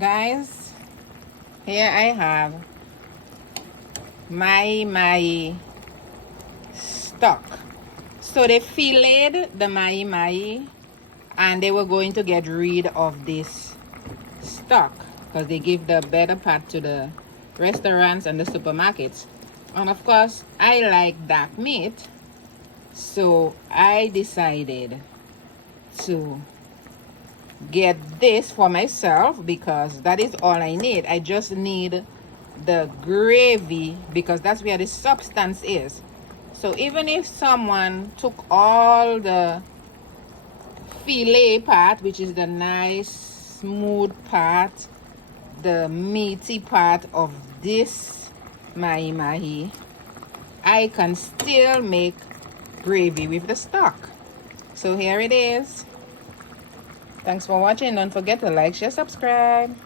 Guys, here I have Mahi Mahi stock. So they filleted the Mahi Mahi and they were going to get rid of this stock because they give the better part to the restaurants and the supermarkets. And of course, I like dark meat, so I decided to get this for myself because that is all I need. I just need the gravy because that's where the substance is. So even if someone took all the fillet part, which is the nice smooth part, the meaty part of this Mahi Mahi, I can still make gravy with the stock. So here it is. Thanks for watching. Don't forget to like, share, subscribe.